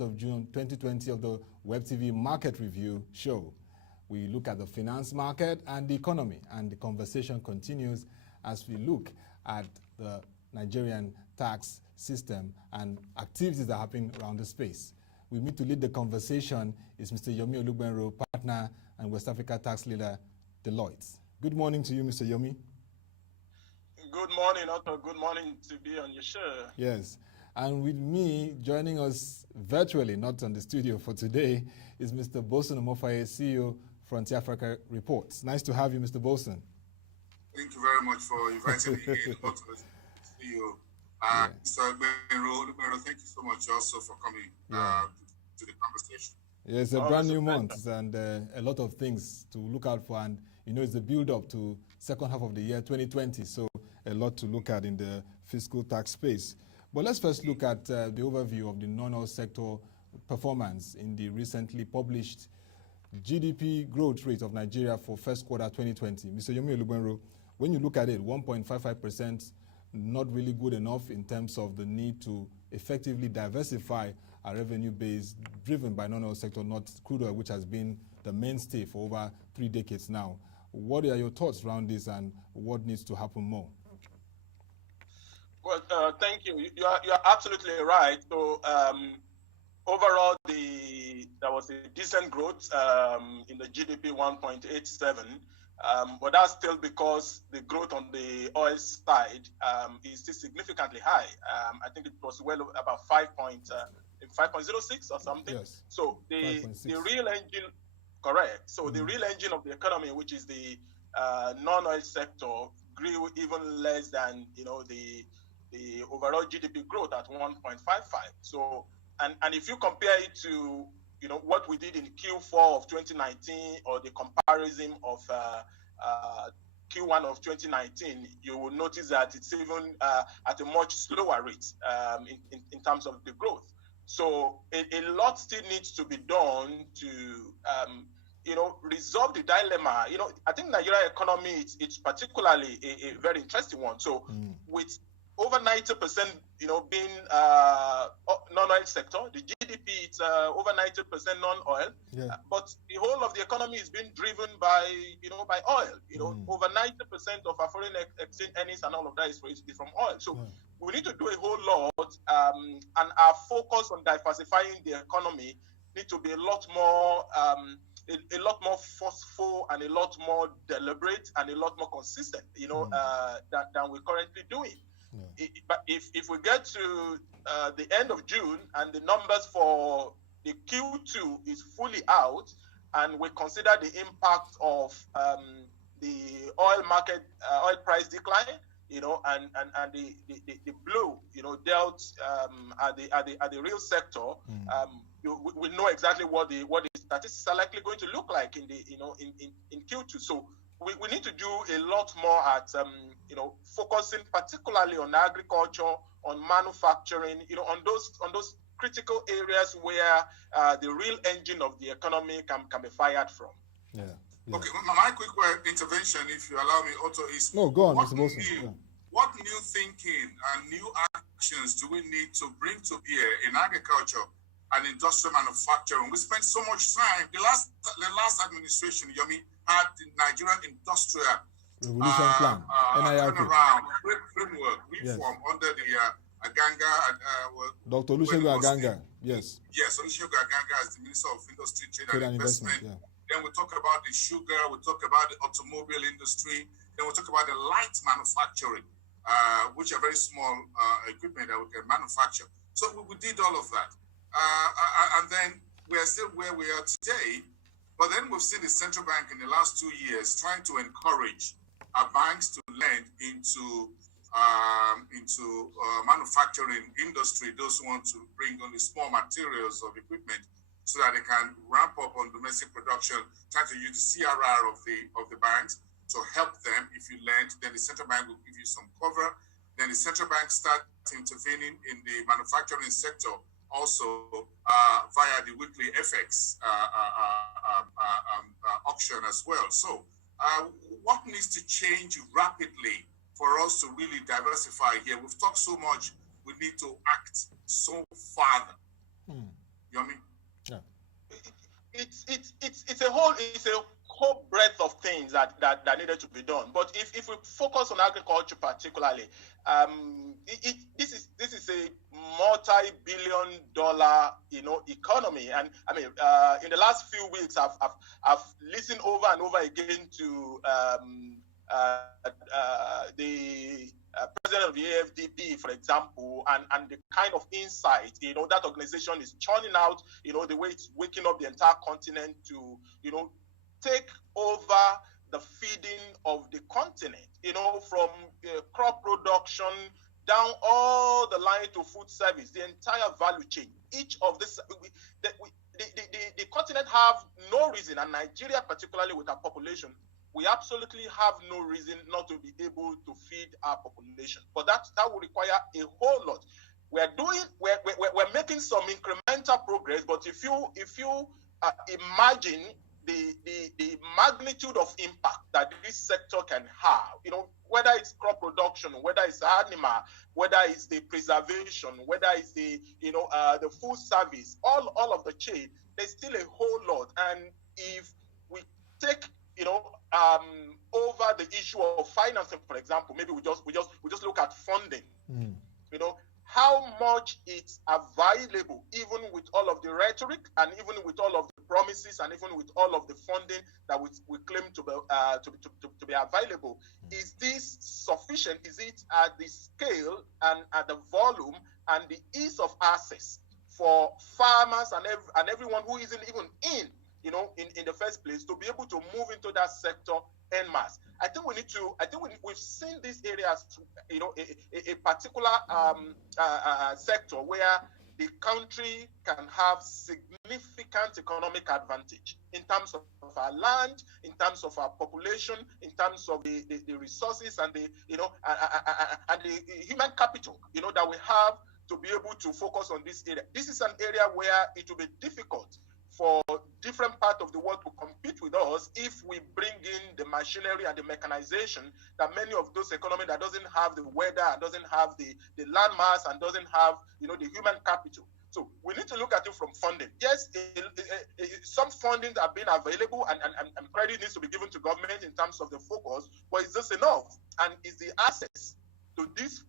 of June 2020 of the WebTV Market Review show. We look at the finance market and the economy, and the conversation continues as we look at the Nigerian tax system and activities that happen around the space. We meet to lead the conversation is Mr. Yomi Olugbenro, partner and West Africa tax leader, Deloitte. Good morning to you, Mr. Yomi. Good morning, Otto. Good morning to be on your show. Yes. And with me, joining us virtually, not on the studio for today, is Mr. Bosun Omofaye, CEO, Frontier Africa Reports. Nice to have you, Mr. Bosun. Thank you very much for inviting me in. See you. Mr. Olugbenro, thank you so much also for coming to the conversation. Yeah, it's a brand new month and a lot of things to look out for. And, you know, it's the build-up to second half of the year 2020. So a lot to look at in the fiscal tax space. But let's first look at the overview of the non-oil sector performance in the recently published GDP growth rate of Nigeria for first quarter 2020. Mr. Yomi Olugbenro, when you look at it, 1.55%, not really good enough in terms of the need to effectively diversify our revenue base driven by non-oil sector, not crude oil, which has been the mainstay for over 3 decades now. What are your thoughts around this and what needs to happen more? Well, thank you. You are absolutely right. So overall, there was a decent growth in the GDP, 1.87, but that's still because the growth on the oil side is still significantly high. I think it was well about 5.06 or something. Yes. So the real engine, correct. So the real engine of the economy, which is the non-oil sector, grew even less than the overall GDP growth at 1.55. So, and if you compare it to, what we did in Q4 of 2019 or the comparison of Q1 of 2019, you will notice that it's even at a much slower rate in terms of the growth. So a lot still needs to be done to, resolve the dilemma. I think Nigeria economy, it's particularly a very interesting one. So with over 90%, being non-oil sector, the GDP it's over 90% non-oil, but the whole of the economy is being driven by, by oil. Over 90% of our foreign exchange earnings and all of that is from oil. So we need to do a whole lot, and our focus on diversifying the economy need to be a lot more forceful and a lot more deliberate and a lot more consistent, than we're currently doing. But if we get to the end of June and the numbers for the Q2 is fully out, and we consider the impact of the oil market, oil price decline, and the blow, dealt at the real sector, we know exactly what the statistics are likely going to look like in the in Q2. So we need to do a lot more at focusing particularly on agriculture, on manufacturing, on those critical areas where the real engine of the economy can be fired from. Yeah. Okay, my quick intervention, if you allow me, Otto, is no, go on, Mr. Bosun. What new thinking and new actions do we need to bring to bear in agriculture and industrial manufacturing? We spent so much time. The last administration, Yomi, had the Nigerian Industrial Revolution Plan, turnaround framework reform under the Aganga. Dr. Olusegun Aganga, yes. Yes, Olusegun Aganga as the Minister of Industry, Trade and Investment. Then we talk about the sugar, we talk about the automobile industry, then we talk about the light manufacturing, which are very small equipment that we can manufacture. So we did all of that. And then we are still where we are today. But then we've seen the central bank in the last 2 years trying to encourage our banks to lend into manufacturing industry, those who want to bring on the small materials of equipment so that they can ramp up on domestic production, trying to use the CRR of the banks to help them. If you lend, then the central bank will give you some cover. Then the central bank starts intervening in the manufacturing sector also via the weekly FX auction as well. So what needs to change rapidly for us to really diversify here? We've talked so much, we need to act so farther. Yomi? Yeah. It's a whole breadth of things that needed to be done. But if we focus on agriculture particularly, this is a multi-billion-dollar economy. And I mean, in the last few weeks, I've listened over and over again to the president of the AFDB, for example, and the kind of insight that organization is churning out, the way it's waking up the entire continent to take over the feeding of the continent, from crop production down all the line to food service, the entire value chain. Each of this, the continent have no reason, and Nigeria particularly with our population, we absolutely have no reason not to be able to feed our population. But that will require a whole lot. We're making some incremental progress, but if you imagine the magnitude of impact that this sector can have, whether it's crop production, whether it's animal, whether it's the preservation, whether it's the the food service, all of the chain, there's still a whole lot. And if we take over the issue of financing, for example, maybe we just look at funding. How much it's available, even with all of the rhetoric, and even with all of the promises, and even with all of the funding that we claim to be available. Is this sufficient? Is it at the scale and at the volume and the ease of access for farmers and everyone who isn't even in the first place to be able to move into that sector en masse? We've seen this area as a particular sector where the country can have significant economic advantage in terms of our land, in terms of our population, in terms of the resources and the human capital that we have to be able to focus on this area. This is an area where it will be difficult for different parts of the world to compete with us if we bring in the machinery and the mechanization that many of those economies that doesn't have the weather and doesn't have the land mass and doesn't have the human capital. So we need to look at it from funding. Yes, some funding have been available and credit needs to be given to government in terms of the focus, but is this enough? And is the access to this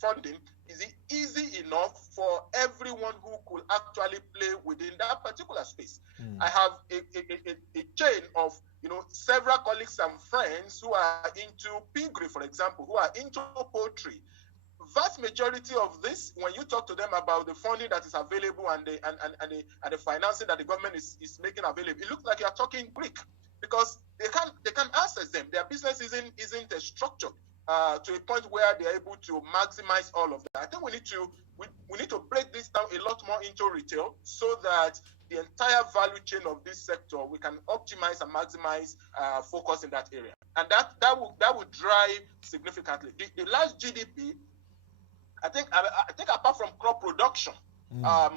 funding, is it easy enough for everyone who could actually play within that particular space? I have a chain of several colleagues and friends who are into piggery, for example, who are into poultry. Vast majority of this, when you talk to them about the funding that is available and the financing that the government is making available, it looks like you're talking Greek, because they can't access them. Their business isn't structured to a point where they're able to maximize all of that. I think we need to break this down a lot more into retail so that the entire value chain of this sector, we can optimize and maximize focus in that area. And that will drive significantly. The last GDP, I think apart from crop production,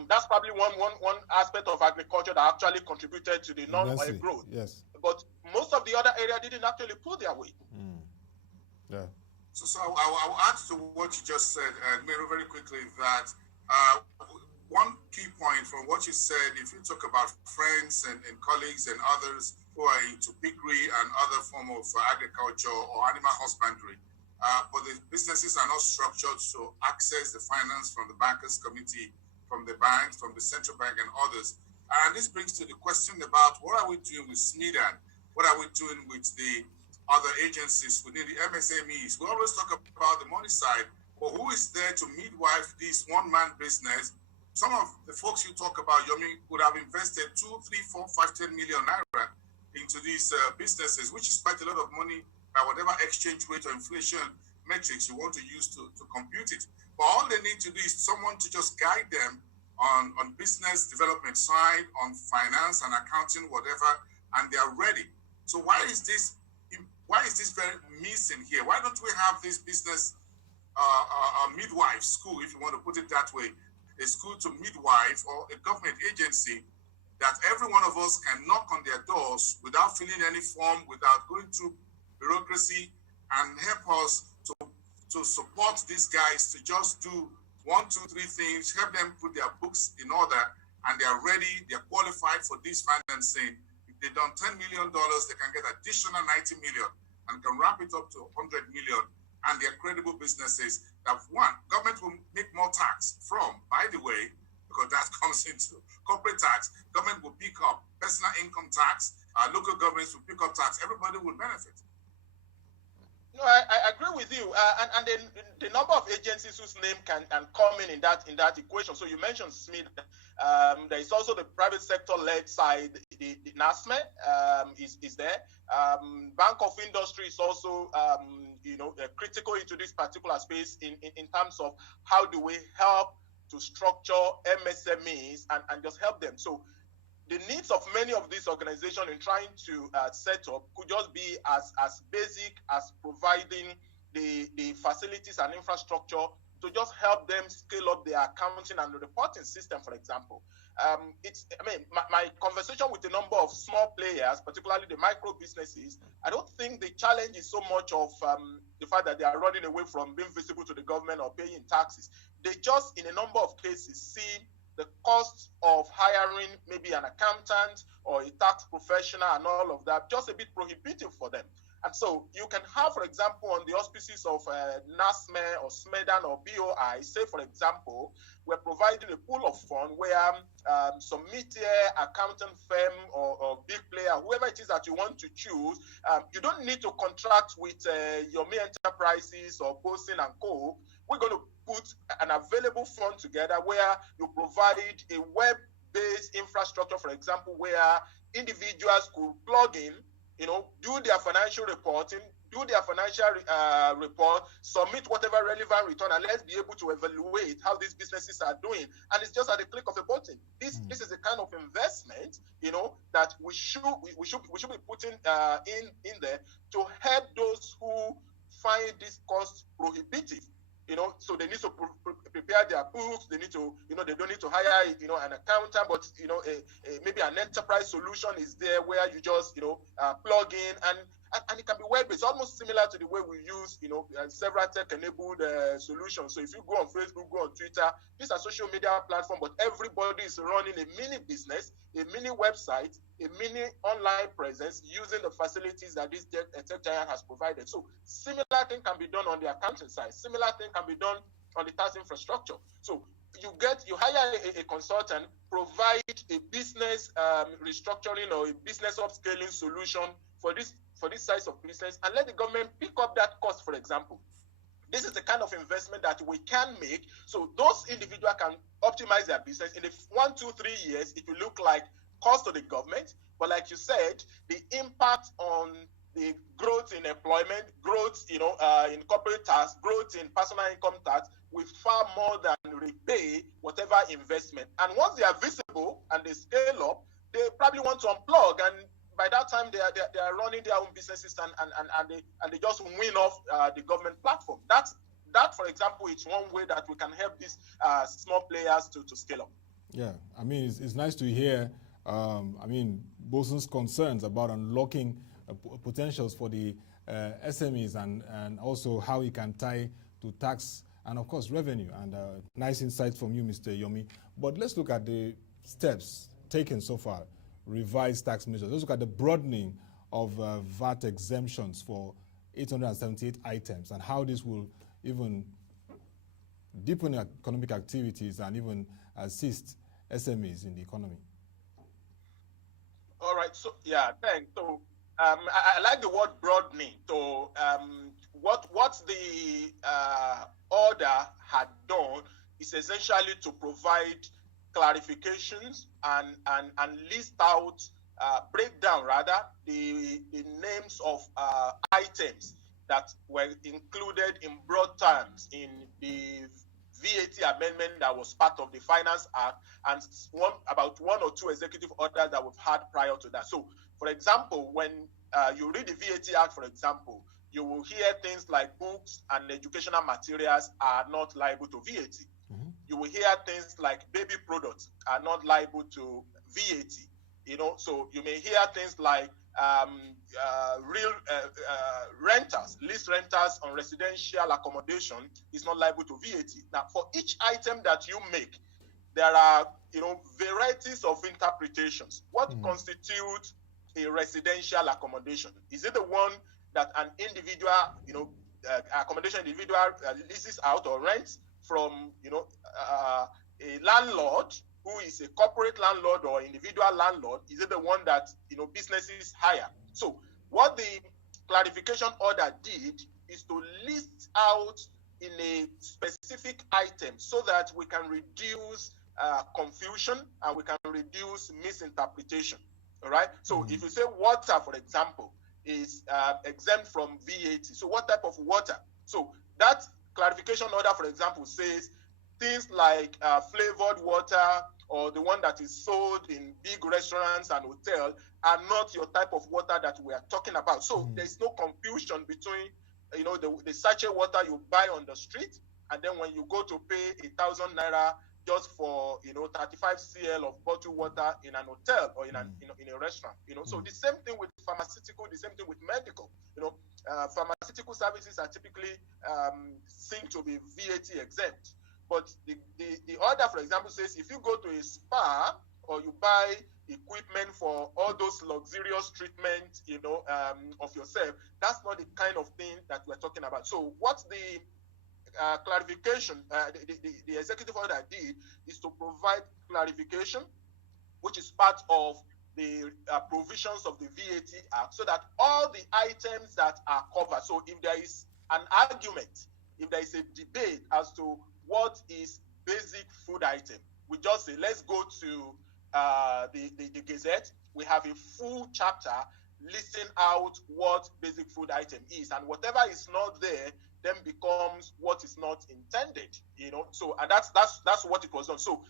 that's probably one aspect of agriculture that actually contributed to the non-oil growth. Yes. But most of the other area didn't actually pull their weight. Yeah. So I'll add to what you just said, Mero, very quickly, that one key point from what you said, if you talk about friends and colleagues and others who are into piggery and other form of agriculture or animal husbandry, but the businesses are not structured to access the finance from the bankers committee, from the banks, from the central bank and others. And this brings to the question about what are we doing with SMEDAN? What are we doing with the other agencies within the MSMEs? We always talk about the money side, but who is there to midwife this one-man business? Some of the folks you talk about, Yomi, would have invested 2, 3, 4, 5, 10 million naira into these businesses, which is quite a lot of money by whatever exchange rate or inflation metrics you want to use to compute it. But all they need to do is someone to just guide them on business development side, on finance and accounting, whatever, and they are ready. So why is this very missing here? Why don't we have this business midwife school, if you want to put it that way, a school to midwife or a government agency that every one of us can knock on their doors without filling any form, without going through bureaucracy, and help us to support these guys to just do 1, 2, 3 things, help them put their books in order, and they are ready, they are qualified for this financing. If they've done $10 million, they can get additional 90 million and can wrap it up to 100 million. And they are credible businesses that, one, government will make more tax from, by the way, because that comes into corporate tax. Government will pick up personal income tax, local governments will pick up tax. Everybody will benefit. No, I agree with you. And then the number of agencies whose name can come in that equation. So you mentioned Smith. There is also the private sector led side. The NASME is there. Bank of Industry is also critical into this particular space in terms of how do we help to structure MSMEs and just help them. So the needs of many of these organizations in trying to set up could just be as basic as providing the facilities and infrastructure to just help them scale up their accounting and reporting system, for example. My conversation with a number of small players, particularly the micro businesses, I don't think the challenge is so much of the fact that they are running away from being visible to the government or paying taxes. They just, in a number of cases, see the cost of hiring maybe an accountant or a tax professional and all of that just a bit prohibitive for them. And so you can have, for example, on the auspices of NASME or SMEDAN or BOI, say, for example, we're providing a pool of funds where some mid-tier accountant firm or big player, whoever it is that you want to choose, you don't need to contract with Yomi Enterprises or Bosin and Co. We're going to put an available fund together where you provide a web-based infrastructure, for example, where individuals could plug in, do their financial reporting, do their financial report, submit whatever relevant return, and let's be able to evaluate how these businesses are doing. And it's just at the click of a button. This is the kind of investment, that we should be putting in there to help those who find this cost prohibitive. So they need to prepare their books. They need to, they don't need to hire, an accountant, but, maybe an enterprise solution is there where you just, plug in and it can be web-based, almost similar to the way we use, several tech-enabled solutions. So if you go on Facebook, go on Twitter, these are social media platforms, but everybody is running a mini business, a mini website, a mini online presence using the facilities that this tech giant has provided. So similar thing can be done on the accounting side. Similar thing can be done on the tax infrastructure. So you hire a consultant, provide a business restructuring or a business upscaling solution for this size of business, and let the government pick up that cost, for example. This is the kind of investment that we can make, so those individuals can optimize their business. In 1, 2, 3 years, it will look like cost to the government, but like you said, the impact on the growth in employment, growth, in corporate tax, growth in personal income tax, will far more than repay whatever investment. And once they are visible and they scale up, they probably want to unplug, and by that time they are running their own businesses and they just win off the government platform. That, for example, is one way that we can help these small players to scale up. Yeah, it's nice to hear. Bosun's concerns about unlocking potentials for the SMEs and also how it can tie to tax and, of course, revenue. And nice insight from you, Mr. Yomi. But let's look at the steps taken so far. Revised tax measures. Let's look at the broadening of VAT exemptions for 878 items and how this will even deepen economic activities and even assist SMEs in the economy. All right. So, thanks. So, I like the word broadening. So, what the order had done is essentially to provide clarifications and list out, break down rather, the names of items that were included in broad terms in the VAT amendment that was part of the Finance Act, and about one or two executive orders that we've had prior to that. So, for example, when you read the VAT Act, for example, you will hear things like books and educational materials are not liable to VAT. You will hear things like baby products are not liable to VAT. So you may hear things like lease renters on residential accommodation is not liable to VAT. Now, for each item that you make, there are, varieties of interpretations. What constitutes a residential accommodation? Is it the one that an individual, accommodation individual leases out or rents from, a landlord who is a corporate landlord or individual landlord? Is it the one that, businesses hire? So what the clarification order did is to list out in a specific item so that we can reduce confusion and we can reduce misinterpretation. All right. So if you say water, for example, is exempt from VAT. So what type of water? So that clarification order, for example, says things like flavored water or the one that is sold in big restaurants and hotels are not your type of water that we are talking about. So there's no confusion between, the sachet water you buy on the street, and then when you go to pay 1,000 naira just for 35 cl of bottled water in an hotel or in a restaurant. So the same thing with pharmaceutical, the same thing with medical. Pharmaceutical services are typically seen to be VAT exempt. But the order, for example, says if you go to a spa or you buy equipment for all those luxurious treatments, of yourself, that's not the kind of thing that we're talking about. So what the clarification, the executive order did is to provide clarification, which is part of the provisions of the VAT Act, so that all the items that are covered, so if there is an argument, if there is a debate as to what is basic food item, we just say, let's go to the Gazette. We have a full chapter listing out what basic food item is, and whatever is not there then becomes what is not intended, So, and that's what it was done. So,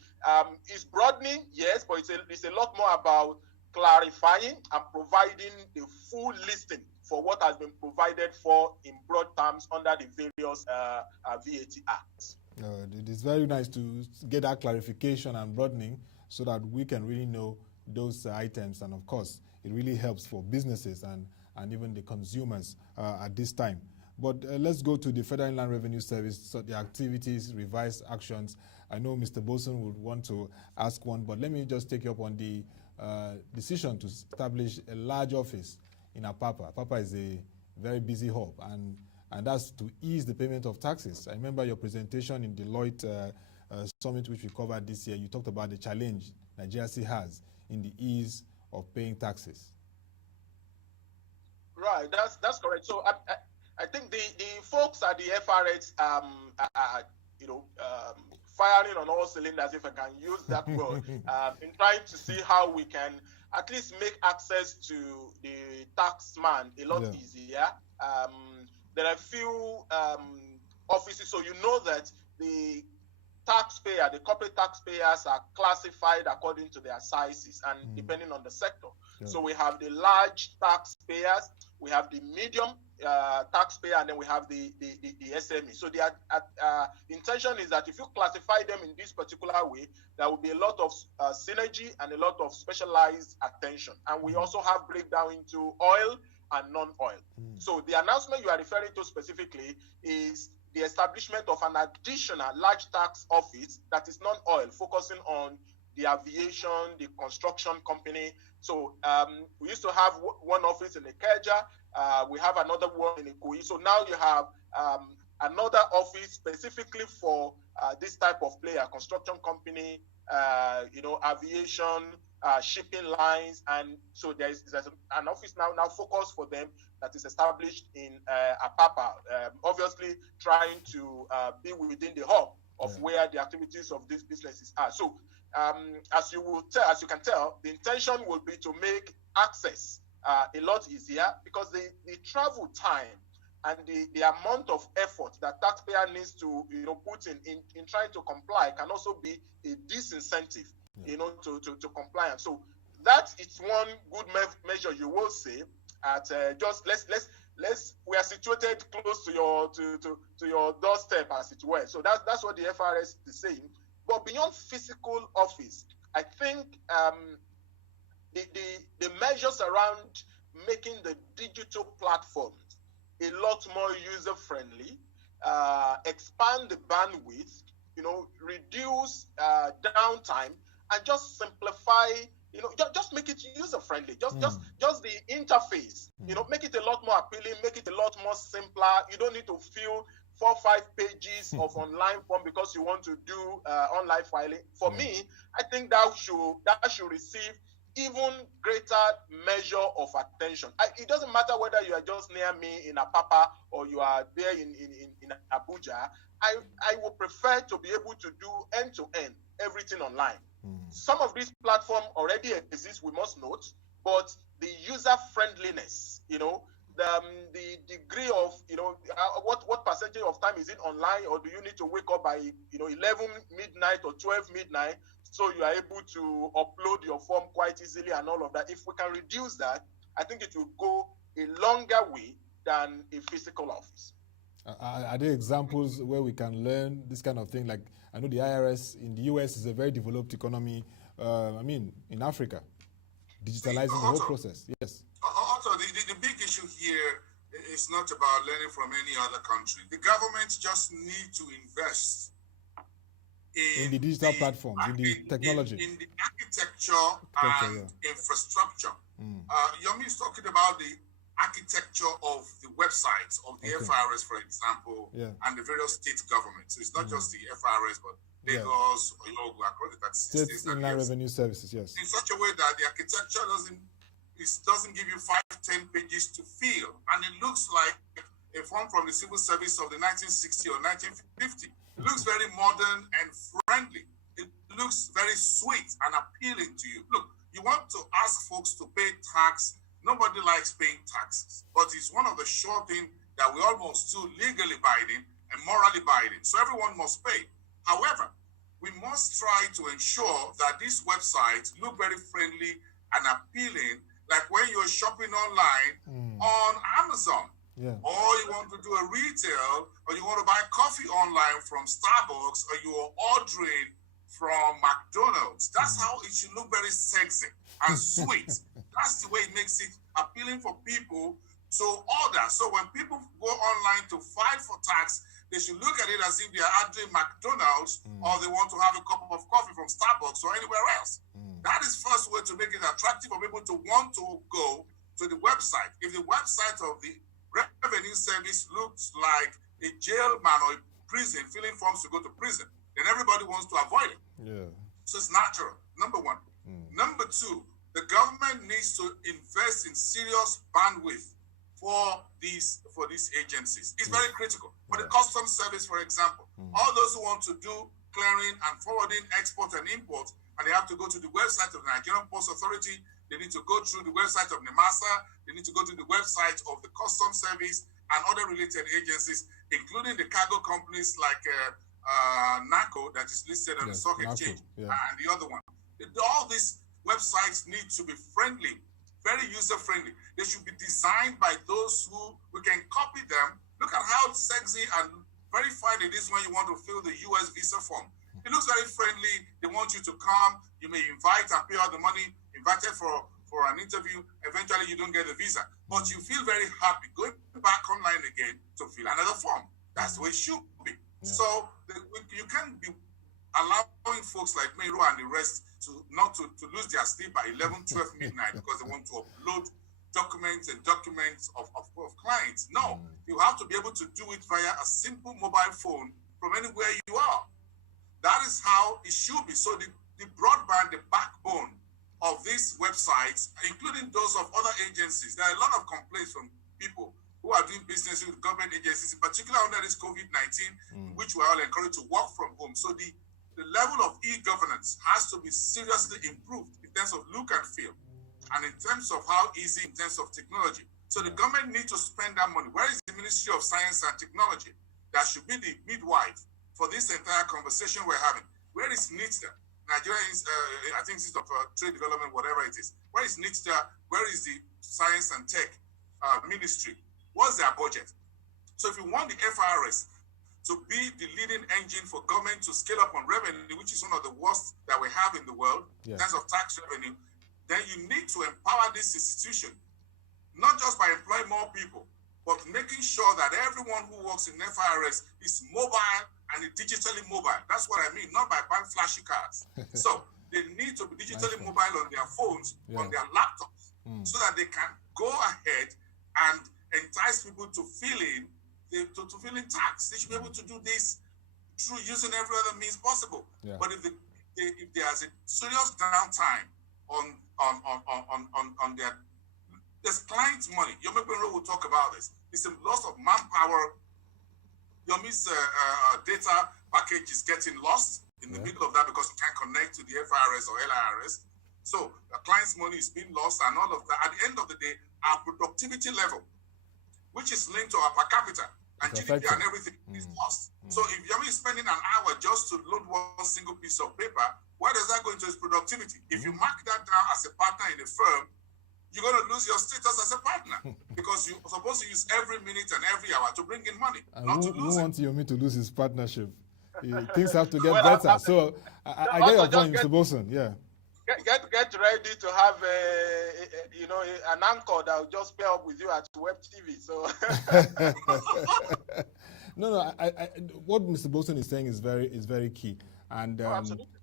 it's broadening, yes, but it's a lot more about clarifying and providing the full listing for what has been provided for in broad terms under the various VAT Acts. It is very nice to get that clarification and broadening so that we can really know those items, and of course, it really helps for businesses and even the consumers at this time. But let's go to the Federal Inland Revenue Service, so the activities, revised actions. I know Mr. Boson would want to ask one, but let me just take you up on the decision to establish a large office in Apapa. Apapa is a very busy hub, and that's to ease the payment of taxes. I remember your presentation in Deloitte Summit, which we covered this year. You talked about the challenge Nigeria still has in the ease of paying taxes. Right, that's correct. So I think the folks at the FRS are firing on all cylinders, if I can use that word, in trying to see how we can at least make access to the taxman a lot easier. There are a few offices, so you know that the taxpayer, the corporate taxpayers are classified according to their sizes and depending on the sector. Yeah. So we have the large taxpayers, we have the medium taxpayer, and then we have the SME. So the intention is that if you classify them in this particular way, there will be a lot of synergy and a lot of specialized attention. And we also have breakdown into oil and non-oil. So the announcement you are referring to specifically is the establishment of an additional large tax office that is non-oil, focusing on the aviation, the construction company. So we used to have one office in Ikeja. We have another one in Ikoyi. So now you have another office specifically for this type of player, construction company, aviation, shipping lines. And so there's an office now focused for them that is established in Apapa, obviously trying to be within the hub of where the activities of these businesses are. So as you can tell, the intention will be to make access a lot easier, because the travel time and the amount of effort that taxpayer needs to put in trying to comply can also be a disincentive to compliance. So that is one good measure, you will say. At just let's we are situated close to your doorstep, as it were. So that's what the FRS is saying. But beyond physical office, I think the measures around making the digital platforms a lot more user-friendly, expand the bandwidth, reduce downtime and just simplify, just make it user-friendly. Just the interface, make it a lot more appealing, make it a lot more simpler. You don't need to fill 4 or 5 pages of online form because you want to do online filing. For me, I think that should receive even greater measure of attention. It doesn't matter whether you are just near me in Apapa or you are there in Abuja. I would prefer to be able to do end-to-end everything online. Some of these platforms already exist, we must note, but the user friendliness, the degree of, what percentage of time is it online, or do you need to wake up by 11 midnight or 12 midnight so you are able to upload your form quite easily and all of that? If we can reduce that, I think it will go a longer way than a physical office. Are there examples where we can learn this kind of thing? Like, I know the IRS in the US is a very developed economy. In Africa, digitalizing the whole process. Yes. Also, the big issue here is not about learning from any other country. The government just need to invest in the digital platforms, in the technology, in the architecture and infrastructure. Yomi is talking about the architecture of the websites of the FRS, for example, and the various state governments. So it's not just the FRS, but Lagos, Oyogo, across the states. Inland revenue services, yes. In such a way that the architecture doesn't give you 5-10 pages to fill, and it looks like a form from the civil service of the 1960 or 1950. It looks very modern and friendly. It looks very sweet and appealing to you. Look, you want to ask folks to pay tax. Nobody likes paying taxes, but it's one of the sure things that we almost do legally binding and morally binding. So everyone must pay. However, we must try to ensure that these websites look very friendly and appealing, like when you're shopping online on Amazon, or you want to do a retail, or you want to buy coffee online from Starbucks, or you're ordering from McDonald's. That's how it should look very sexy and sweet. That's the way it makes it appealing for people to order. So when people go online to file for tax, they should look at it as if they are ordering McDonald's or they want to have a cup of coffee from Starbucks or anywhere else. That is first way to make it attractive for people to want to go to the website. If the website of the revenue service looks like a jailman or a prison filling forms to go to prison, then everybody wants to avoid it. So it's natural, number one. Number two, the government needs to invest in serious bandwidth for these agencies. It's very critical. For the customs service, for example, all those who want to do clearing and forwarding, export and import, and they have to go to the website of the Nigerian Post Authority, they need to go through the website of NIMASA, they need to go to the website of the customs service and other related agencies, including the cargo companies like NACO that is listed on the stock exchange and the other one. All these websites need to be friendly, very user-friendly. They should be designed by those who we can copy them. Look at how sexy and very fine it is when you want to fill the US visa form. It looks very friendly. They want you to come. You may invite and pay all the money, invited for an interview. Eventually, you don't get the visa. But you feel very happy going back online again to fill another form. That's the way it should be. So you can't be allowing folks like Meru and the rest to lose their sleep by 11, 12 midnight because they want to upload documents of clients. No, you have to be able to do it via a simple mobile phone from anywhere you are. That is how it should be. So the broadband, the backbone of these websites, including those of other agencies, there are a lot of complaints from people who are doing business with government agencies, in particular under this COVID-19, which we're all encouraged to work from home. So the level of e-governance has to be seriously improved in terms of look and feel, and in terms of how easy, in terms of technology. So the government needs to spend that money. Where is the Ministry of Science and Technology? That should be the midwife for this entire conversation we're having. Where is NITDA? Nigeria is, I think it's of trade development, whatever it is. Where is NITDA? Where is the Science and Tech Ministry? What's their budget? So if you want the FRS to be the leading engine for government to scale up on revenue, which is one of the worst that we have in the world in terms of tax revenue, then you need to empower this institution, not just by employing more people, but making sure that everyone who works in FRS is mobile and digitally mobile. That's what I mean, not by buying flashy cards. So they need to be digitally mobile on their phones, on their laptops, so that they can go ahead and entice people to fill in tax. They should be able to do this through using every other means possible. But if there's a serious downtime on there's client money. Yomi Olugbenro will talk about this. It's a loss of manpower. Yomi's data package is getting lost in the middle of that because you can't connect to the FIRS or LIRS. So the client's money is being lost and all of that. At the end of the day, our productivity level, which is linked to our per capita and GDP and everything, is lost. So if Yomi is spending an hour just to load one single piece of paper, where does that go into his productivity? If you mark that down as a partner in a firm, you're going to lose your status as a partner because you're supposed to use every minute and every hour to bring in money, and not to lose it. Want Yomi to lose his partnership. Things have to get better. So I get your point, Mr. Boson. Yeah. Get ready to have an anchor that will just pair up with you at WebTV. So no. What Mr. Boson is saying is very key, and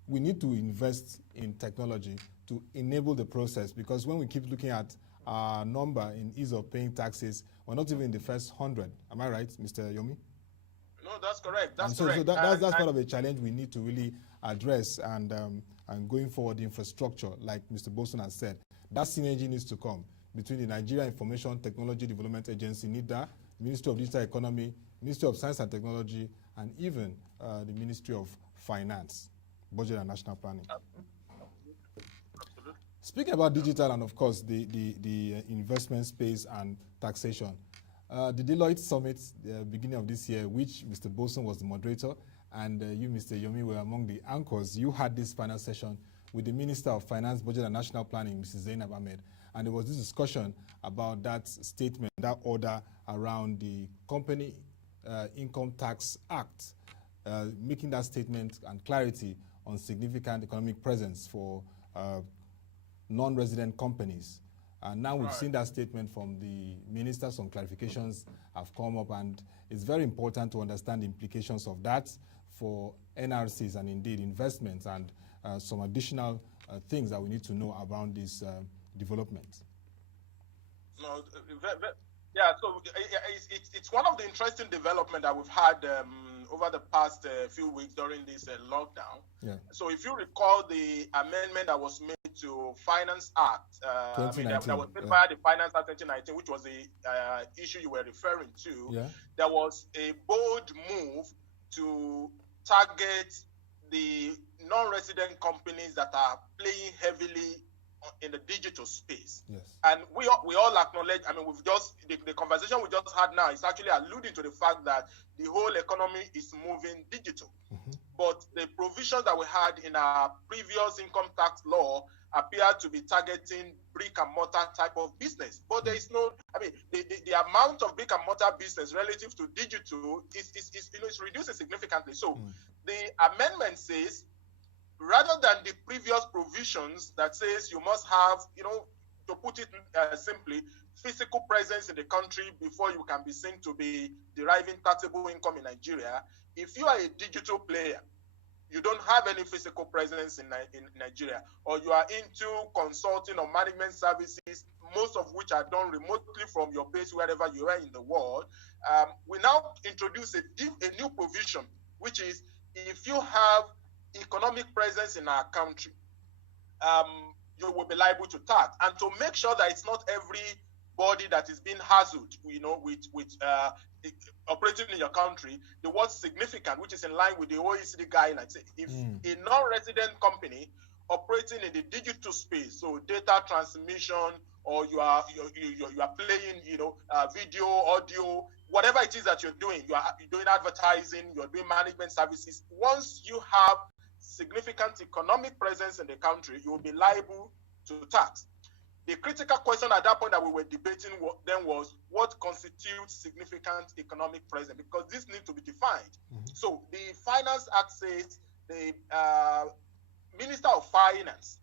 we need to invest in technology to enable the process, because when we keep looking at our number in ease of paying taxes, we're not even in the first 100. Am I right, Mr. Yomi? No, that's correct. That's so, correct. So that's part of a challenge we need to really address, and going forward, the infrastructure, like Mr. Boson has said, that synergy needs to come between the Nigeria Information Technology Development Agency, NIDA, Ministry of Digital Economy, Ministry of Science and Technology, and even the Ministry of Finance, Budget and National Planning. Speaking about digital and, of course, the investment space and taxation, the Deloitte Summit, beginning of this year, which Mr. Boson was the moderator, and you, Mr. Yomi, were among the anchors. You had this panel session with the Minister of Finance, Budget and National Planning, Mrs. Zainab Ahmed, and there was this discussion about that statement, that order around the Company Income Tax Act, making that statement and clarity on significant economic presence for non-resident companies. And now we've seen that statement from the minister. Some clarifications have come up, and it's very important to understand the implications of that for NRCs and indeed investments, and some additional things that we need to know about this development. No, yeah, so it's one of the interesting developments that we've had over the past few weeks during this lockdown. Yeah. So if you recall the amendment that was made to Finance Act, that was made by the Finance Act 2019, which was the issue you were referring to, there was a bold move to target the non-resident companies that are playing heavily in the digital space. Yes. And we all acknowledge, I mean, we've just, the conversation we just had now is actually alluding to the fact that the whole economy is moving digital. But the provisions that we had in our previous income tax law appear to be targeting brick and mortar type of business. But there is no, I mean, the amount of brick and mortar business relative to digital is reducing significantly. So the amendment says, rather than the previous provisions that says you must have, to put it simply, physical presence in the country before you can be seen to be deriving taxable income in Nigeria, if you are a digital player, you don't have any physical presence in Nigeria, or you are into consulting or management services, most of which are done remotely from your base wherever you are in the world, we now introduce a new provision, which is if you have economic presence in our country, you will be liable to tax. And to make sure that it's not everybody that is being hassled, with operating in your country, the word significant, which is in line with the OECD guidelines, if a non-resident company operating in the digital space, so data transmission, or you are playing, video, audio, whatever it is that you're doing advertising, you're doing management services, once you have significant economic presence in the country, you will be liable to tax. The critical question at that point that we were debating then was what constitutes significant economic presence, because this needs to be defined. So the Finance Act says the Minister of Finance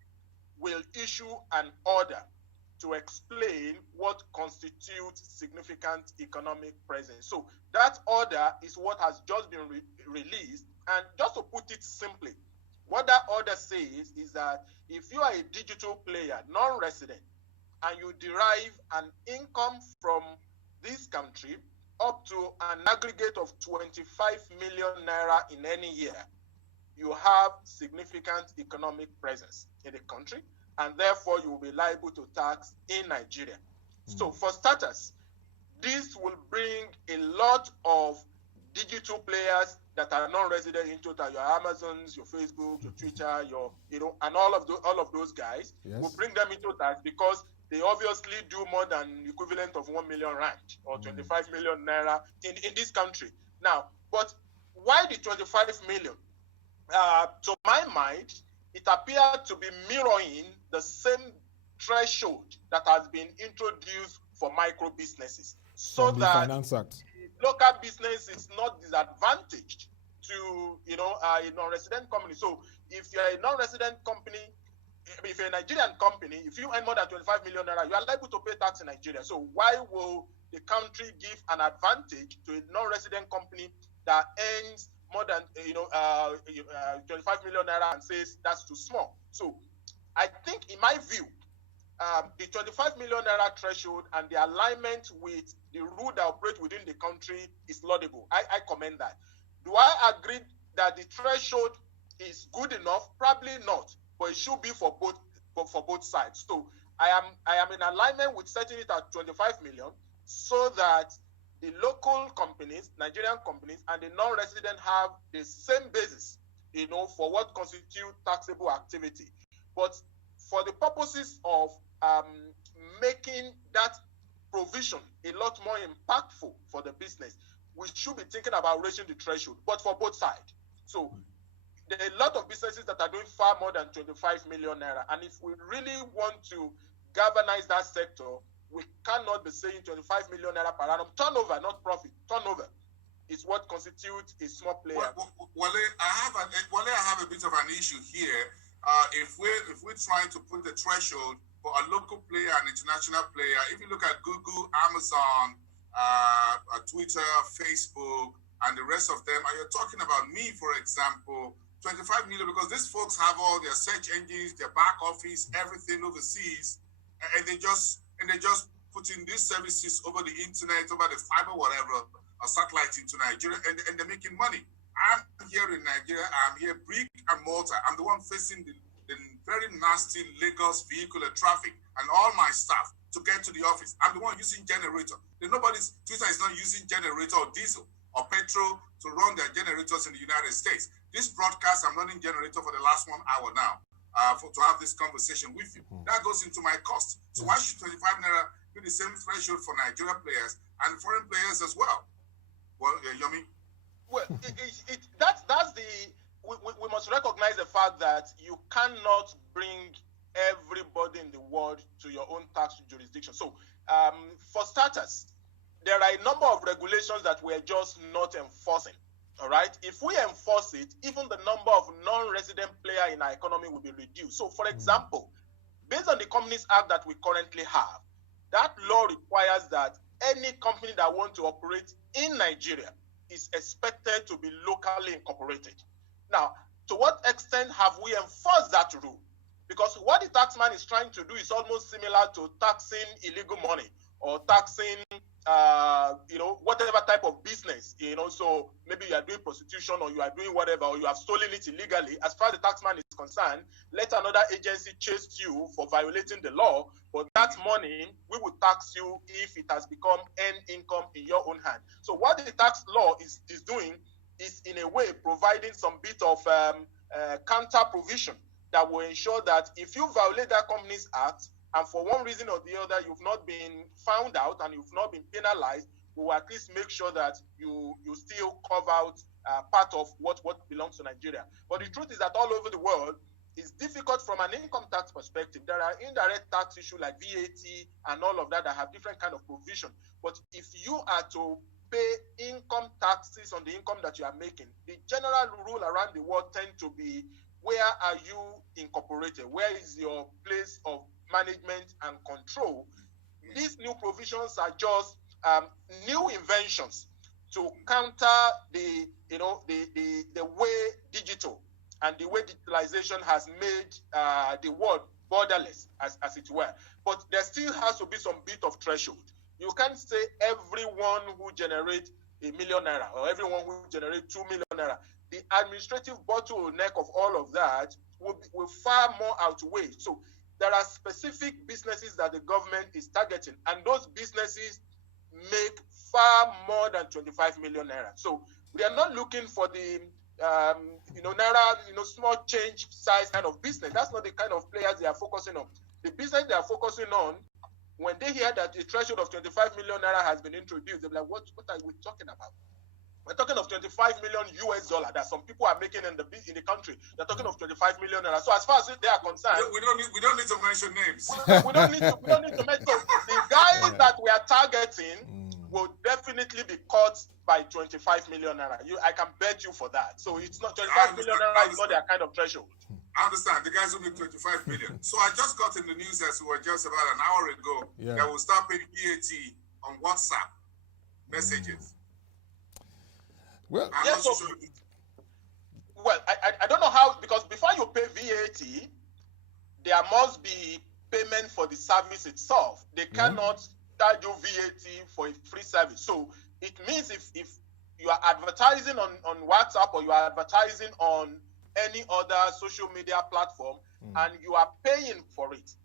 will issue an order to explain what constitutes significant economic presence. So that order is what has just been released. And just to put it simply, what that order says is that if you are a digital player, non-resident, and you derive an income from this country up to an aggregate of 25 million naira in any year, you have significant economic presence in the country, and therefore you will be liable to tax in Nigeria. So for starters, this will bring a lot of digital players that are non-resident into that, your Amazons, your Facebook, your Twitter, your, and all of those guys. Yes. Will bring them into that because they obviously do more than the equivalent of 1 million rand or 25 million naira in this country. Now, but why the 25 million? To my mind, it appeared to be mirroring the same threshold that has been introduced for micro businesses, so that Finance Act. Local business is not disadvantaged to a non-resident company. So if you're a non-resident company, if you're a Nigerian company, if you earn more than 25 million naira, you are liable to pay tax in Nigeria. So why will the country give an advantage to a non-resident company that earns more than 25 million naira and says that's too small? So I think, in my view, the 25 million naira threshold and the alignment with the rule that operates within the country is laudable. I commend that. Do I agree that the threshold is good enough? Probably not, but it should be for both sides. So I am in alignment with setting it at 25 million so that the local companies, Nigerian companies, and the non-resident have the same basis, for what constitutes taxable activity. But for the purposes of making that provision a lot more impactful for the business, we should be thinking about raising the threshold, but for both sides. So there are a lot of businesses that are doing far more than 25 million naira. And if we really want to galvanize that sector, we cannot be saying 25 million naira per annum. Turnover, not profit. Turnover is what constitutes a small player. Wale, I have a bit of an issue here. If we're trying to put the threshold for a local player and international player, if you look at Google, Amazon, Twitter, Facebook, and the rest of them, and you're talking about me, for example, 25 million, because these folks have all their search engines, their back office, everything overseas, and they just put in these services over the internet, over the fiber, whatever, or satellite into Nigeria, and they're making money. I'm here in Nigeria, I'm here brick and mortar. I'm the one facing the very nasty Lagos vehicular traffic and all my staff to get to the office. I'm the one using generator. Twitter is not using generator or diesel or petrol to run their generators in the United States. This broadcast, I'm running generator for the last 1 hour now to have this conversation with you. That goes into my cost. So why should 25 naira be the same threshold for Nigerian players and foreign players as well? Well, Yomi? Well, we must recognize the fact that you cannot bring everybody in the world to your own tax jurisdiction. So, for starters, there are a number of regulations that we're just not enforcing. All right. If we enforce it, even the number of non-resident players in our economy will be reduced. So, for example, based on the Companies Act that we currently have, that law requires that any company that wants to operate in Nigeria is expected to be locally incorporated. Now, to what extent have we enforced that rule? Because what the taxman is trying to do is almost similar to taxing illegal money or taxing, whatever type of business, so maybe you are doing prostitution or you are doing whatever, or you have stolen it illegally. As far as the taxman is concerned, let another agency chase you for violating the law, but that money, we will tax you if it has become earned income in your own hand. So what the tax law is doing is, in a way, providing some bit of counter provision that will ensure that if you violate that Companies Act, and for one reason or the other, you've not been found out and you've not been penalized, we will at least make sure that you still cover out part of what belongs to Nigeria. But the truth is that all over the world, it's difficult from an income tax perspective. There are indirect tax issues like VAT and all of that have different kind of provision. But if you are to pay income taxes on the income that you are making, the general rule around the world tend to be, where are you incorporated? Where is your place of management and control. These new provisions are just new inventions to counter the way digital and the way digitalization has made the world borderless, as it were. But there still has to be some bit of threshold. You can't say everyone who generates ₦1 million or everyone who generates 2 million naira. The administrative bottleneck of all of that will far more outweigh. So there are specific businesses that the government is targeting, and those businesses make far more than 25 million naira. So we are not looking for the naira, small change size kind of business. That's not the kind of players they are focusing on. The business they are focusing on, when they hear that a threshold of 25 million naira has been introduced, they're like, what are we talking about? We're talking of 25 million US dollar that some people are making in the country. They're talking of 25 million naira. So as far as they are concerned, we don't need to mention names. We don't need to mention. So the guys that we are targeting will definitely be caught by 25 million naira. I can bet you for that. So it's not 25 million naira is not their kind of threshold. I understand. The guys will be 25 million. So I just got in the news as we were just about an hour ago that we'll start paying VAT on WhatsApp messages. Well, I don't know how, because before you pay VAT, there must be payment for the service itself. They cannot charge you VAT for a free service. So it means if you are advertising on WhatsApp or you are advertising on any other social media platform and you are paying for it,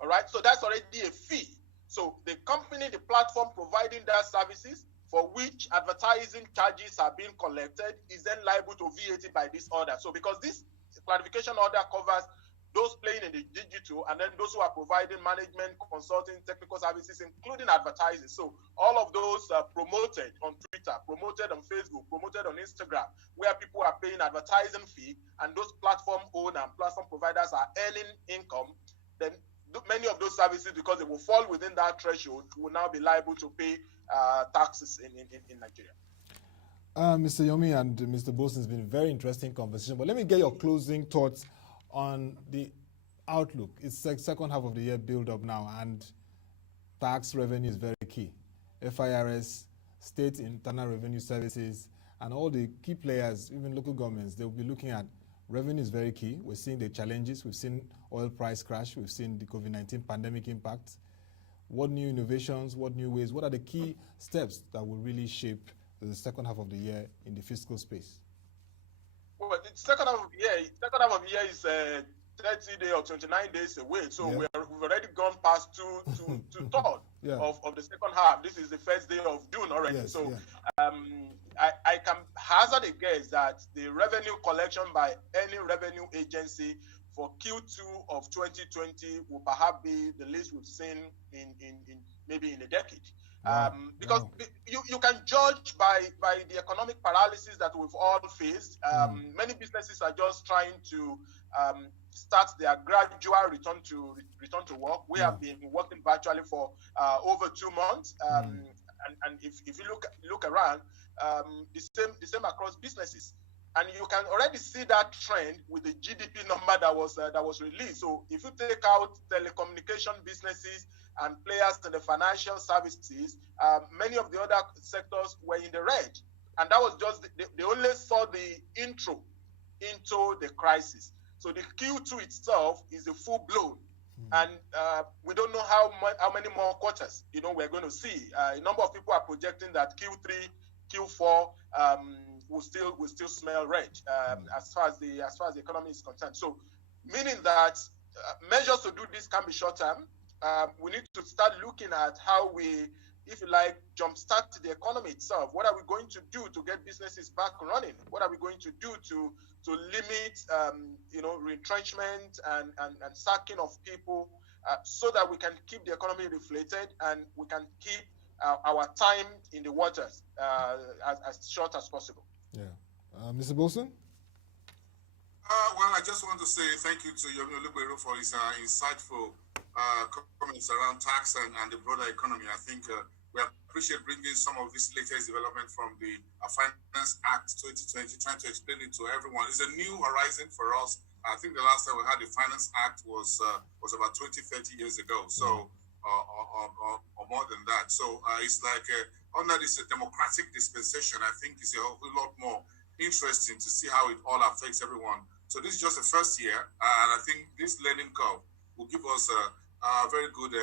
all right? So that's already a fee. So the company, the platform providing that services for which advertising charges are being collected is then liable to VAT by this order. So because this clarification order covers those playing in the digital and then those who are providing management, consulting, technical services, including advertising. So all of those promoted on Twitter, promoted on Facebook, promoted on Instagram, where people are paying advertising fee and those platform owners and platform providers are earning income, then many of those services, because they will fall within that threshold, will now be liable to pay taxes in Nigeria. Mr. Yomi and Mr. Bolson, it's been a very interesting conversation, but let me get your closing thoughts on the outlook. It's the second half of the year build up now, and tax revenue is very key. FIRS, state internal revenue services, and all the key players, even local governments, they'll be looking at revenue is very key. We're seeing the challenges. We've seen oil price crash. We've seen the COVID-19 pandemic impact. What new innovations, what new ways, what are the key steps that will really shape the second half of the year in the fiscal space? Well, the second half of the year is 30 days or 29 days away. So we've already gone past two-thirds of the second half. This is the first day of June already. I can hazard a guess that the revenue collection by any revenue agency for Q2 of 2020 will perhaps be the least we've seen in maybe in a decade. Because you can judge by the economic paralysis that we've all faced. Many businesses are just trying to start their gradual return to work. We have been working virtually for over 2 months, and if you look around, the same across businesses. And you can already see that trend with the GDP number that was released. So if you take out telecommunication businesses and players in the financial services, many of the other sectors were in the red. And that was just, they only saw the intro into the crisis. So the Q2 itself is a full-blown. And we don't know how many more quarters, we're going to see. A number of people are projecting that Q3, Q4 will still smell red as far as the economy is concerned. So, meaning that measures to do this can be short term. We need to start looking at how we, if you like, jumpstart the economy itself. What are we going to do to get businesses back running? What are we going to do to limit, retrenchment and sacking of people, so that we can keep the economy reflated and we can keep our time in the waters as short as possible. Mr. Bolson? Well, I just want to say thank you to Yomi Olugbenro for his insightful comments around tax and the broader economy. I think we appreciate bringing some of this latest development from the Finance Act 2020, trying to explain it to everyone. It's a new horizon for us I think the last time we had the Finance Act was about 20, 30 years ago. So, or more than that. So it's like under this democratic dispensation, I think it's a whole lot more interesting to see how it all affects everyone. So this is just the first year, and I think this learning curve will give us a very good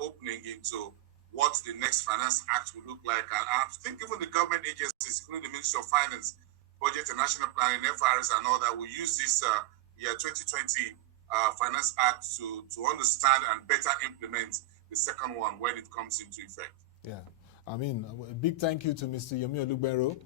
opening into what the next Finance Act will look like. And I think even the government agencies, including the Ministry of Finance, Budget and National Planning, FRS and all that, will use this year 2020 Finance Act to understand and better implement the second one when it comes into effect. Yeah. I mean, a big thank you to Mr. Yomi Olugbenro,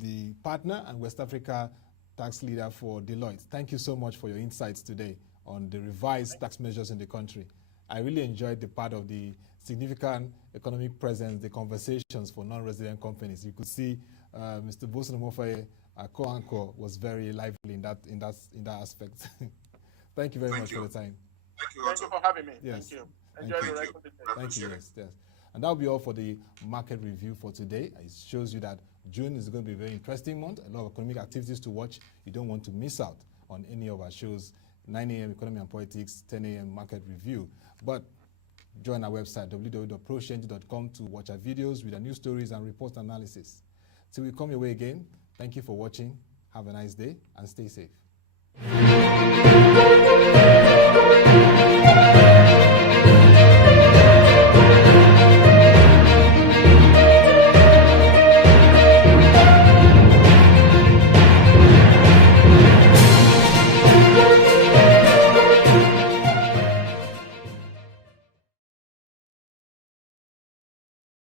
the partner and West Africa tax leader for Deloitte. Thank you so much for your insights today on the revised tax measures in the country. I really enjoyed the part of the significant economic presence, the conversations for non-resident companies. You could see Mr. Bosun Mofaye, co-anchor, was very lively in that aspect. Thank you very much for the time. Thank you for having me. Yes. Thank you. Enjoy the rest of the day. Thank you. Yes. And that'll be all for the market review for today. It shows you that June is going to be a very interesting month. A lot of economic activities to watch. You don't want to miss out on any of our shows. 9 a.m. Economy and Politics, 10 a.m. Market Review. But join our website, www.prochange.com, to watch our videos with our news stories and report analysis. Till we come your way again, thank you for watching. Have a nice day and stay safe.